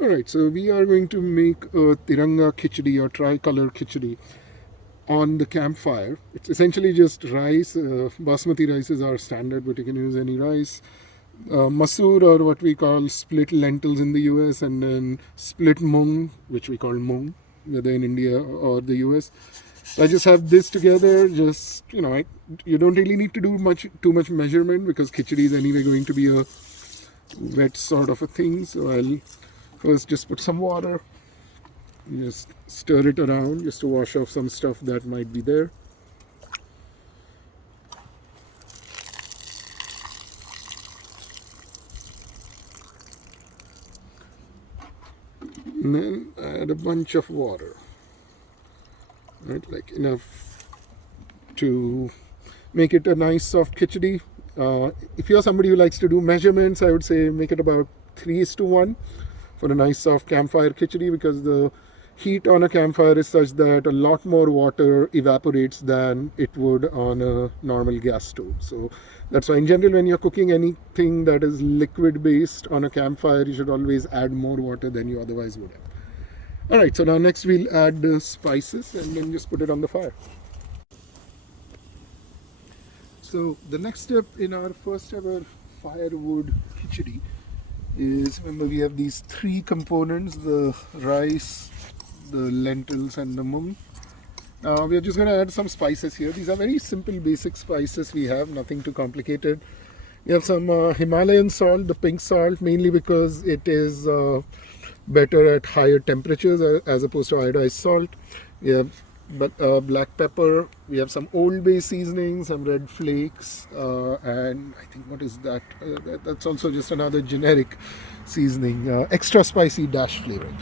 Alright, so we are going to make a Tiranga Khichdi or tricolor Khichdi on the campfire. It's essentially just rice. Basmati rices are standard, but you can use any rice. Masoor, or what we call split lentils in the US, and then split mung, which we call mung, whether in India or the US. So I just have this together. Just you don't really need to do too much measurement because khichdi is anyway going to be a wet sort of a thing. So I'll first just put some water, just stir it around just to wash off some stuff that might be there. And then add a bunch of water, right? Like enough to make it a nice soft khichdi. If you're somebody who likes to do measurements, I would say make it about 3:1 for a nice soft campfire khichdi, because the heat on a campfire is such that a lot more water evaporates than it would on a normal gas stove. So that's why in general when you're cooking anything that is liquid based on a campfire, you should always add more water than you otherwise would have. Alright, so now next we'll add the spices and then just put it on the fire. So the next step in our first ever firewood khichdi is, remember we have these three components: the rice, the lentils and the mung. We are just going to add some spices here. These are very simple basic spices we have, nothing too complicated. We have some Himalayan salt, the pink salt, mainly because it is better at higher temperatures as opposed to iodized salt. We have black pepper. We have some Old Bay seasoning, some red flakes, and I think, what is that? That's also just another generic seasoning, extra spicy dash flavoring.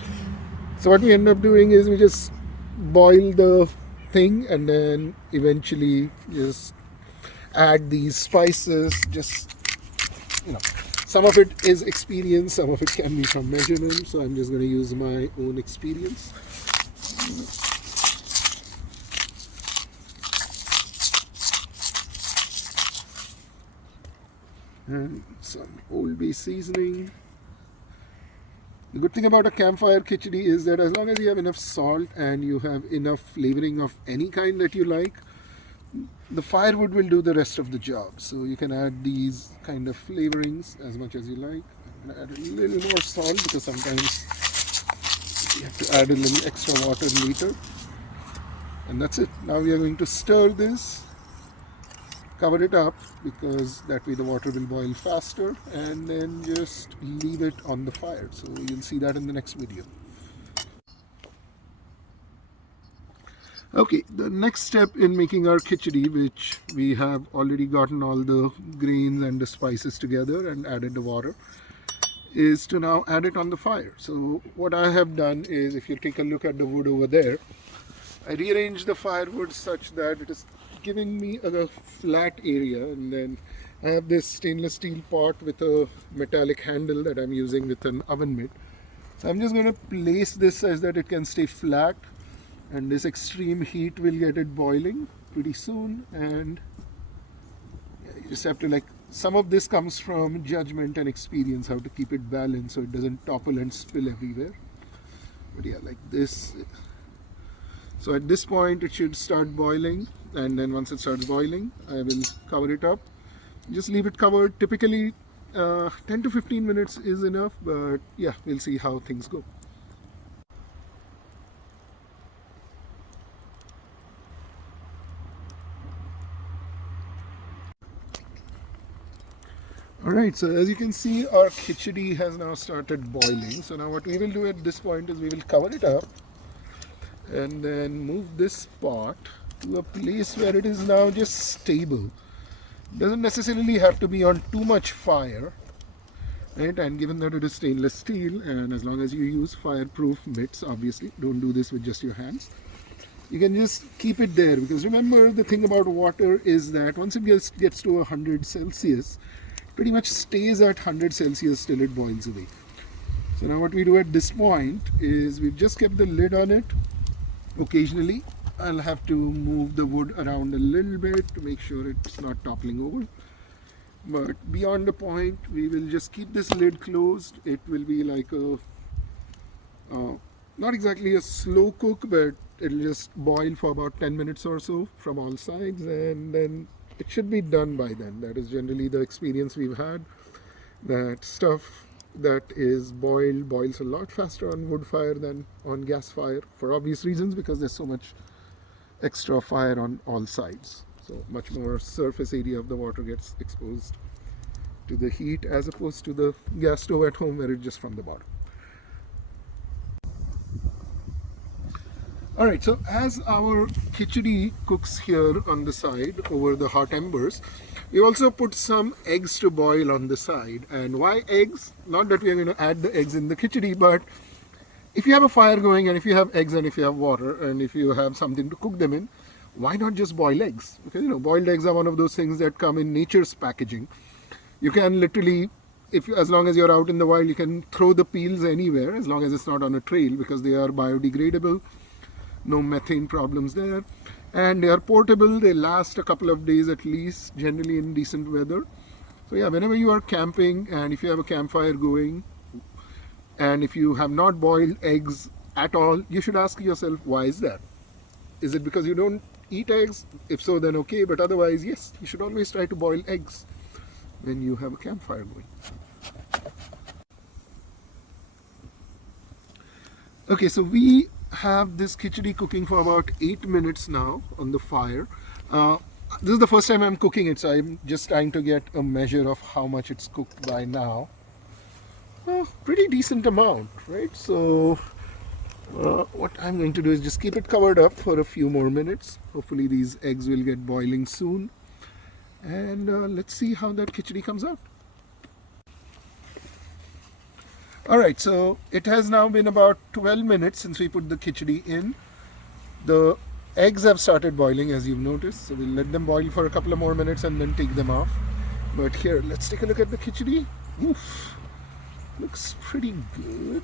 So what we end up doing is we just boil the thing and then eventually just add these spices. Just, some of it is experience, some of it can be from measurement. So I'm just going to use my own experience. And some Old Bay seasoning. The good thing about a campfire khichdi is that as long as you have enough salt and you have enough flavoring of any kind that you like, the firewood will do the rest of the job. So you can add these kind of flavorings as much as you like. I'm going to add a little more salt because sometimes you have to add a little extra water later. And that's it. Now we are going to stir this, cover it up because that way the water will boil faster, and then just leave it on the fire. So you'll see that in the next video. Okay, the next step in making our khichdi, which we have already gotten all the grains and the spices together and added the water, is to now add it on the fire. So what I have done is, if you take a look at the wood over there, I rearranged the firewood such that it is giving me a flat area, and then I have this stainless steel pot with a metallic handle that I'm using with an oven mitt. So I'm just going to place this so that it can stay flat, and this extreme heat will get it boiling pretty soon. And you just have to, some of this comes from judgment and experience, how to keep it balanced so it doesn't topple and spill everywhere. But yeah, like this. So at this point it should start boiling, and then once it starts boiling I will cover it up. Just leave it covered. Typically 10 to 15 minutes is enough, but yeah, we'll see how things go. Alright, so as you can see, our khichdi has now started boiling. So now what we will do at this point is we will cover it up and then move this pot to a place where it is now just stable. Doesn't necessarily have to be on too much fire, right? And given that it is stainless steel, and as long as you use fireproof mitts, obviously don't do this with just your hands, you can just keep it there. Because remember, the thing about water is that once it gets to 100 Celsius, it pretty much stays at 100 Celsius till it boils away. So now what we do at this point is we've just kept the lid on it. Occasionally I'll have to move the wood around a little bit to make sure it's not toppling over. But beyond the point, we will just keep this lid closed. It will be like a Not exactly a slow cook, but it'll just boil for about 10 minutes or so from all sides, and then it should be done by then. That is generally the experience we've had, that stuff that is boiled boils a lot faster on wood fire than on gas fire, for obvious reasons, because there's so much extra fire on all sides. So much more surface area of the water gets exposed to the heat as opposed to the gas stove at home where it's just from the bottom. Alright, so as our khichdi cooks here on the side over the hot embers, we also put some eggs to boil on the side. And why eggs? Not that we are going to add the eggs in the khichdi, but if you have a fire going and if you have eggs and if you have water and if you have something to cook them in, why not just boil eggs? Because boiled eggs are one of those things that come in nature's packaging. You can literally, as long as you're out in the wild, you can throw the peels anywhere as long as it's not on a trail, because they are biodegradable. No methane problems there, and they are portable. They last a couple of days at least, generally in decent weather. So yeah, whenever you are camping and if you have a campfire going and if you have not boiled eggs at all, you should ask yourself, why is that? Is it because you don't eat eggs? If so, then okay, but otherwise, yes, you should always try to boil eggs when you have a campfire going. Okay, so we have this khichdi cooking for about 8 minutes now on the fire. This is the first time I'm cooking it, so I'm just trying to get a measure of how much it's cooked by now. Pretty decent amount, right? So what I'm going to do is just keep it covered up for a few more minutes. Hopefully these eggs will get boiling soon, and let's see how that khichdi comes out. Alright, so it has now been about 12 minutes since we put the khichdi in. The eggs have started boiling, as you've noticed, so we'll let them boil for a couple of more minutes and then take them off. But here, let's take a look at the khichdi. Oof, looks pretty good.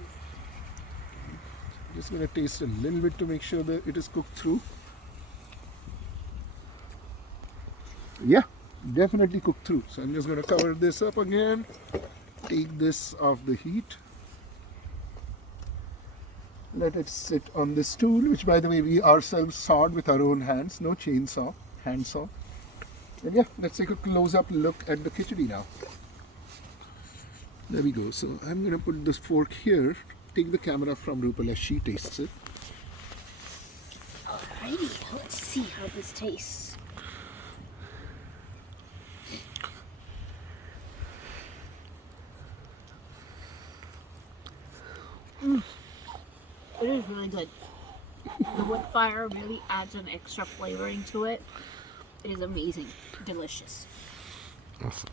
Just going to taste a little bit to make sure that it is cooked through. Yeah, definitely cooked through. So I'm just going to cover this up again, take this off the heat. Let it sit on this stool, which by the way we ourselves sawed with our own hands, no chainsaw, hand saw. And yeah, let's take a close-up look at the khichdi now. There we go. So I'm going to put this fork here, take the camera from Rupal as she tastes it. Alrighty, let's see how this tastes. It is really good. The wood fire really adds an extra flavoring to it. It is amazing. Delicious. Awesome.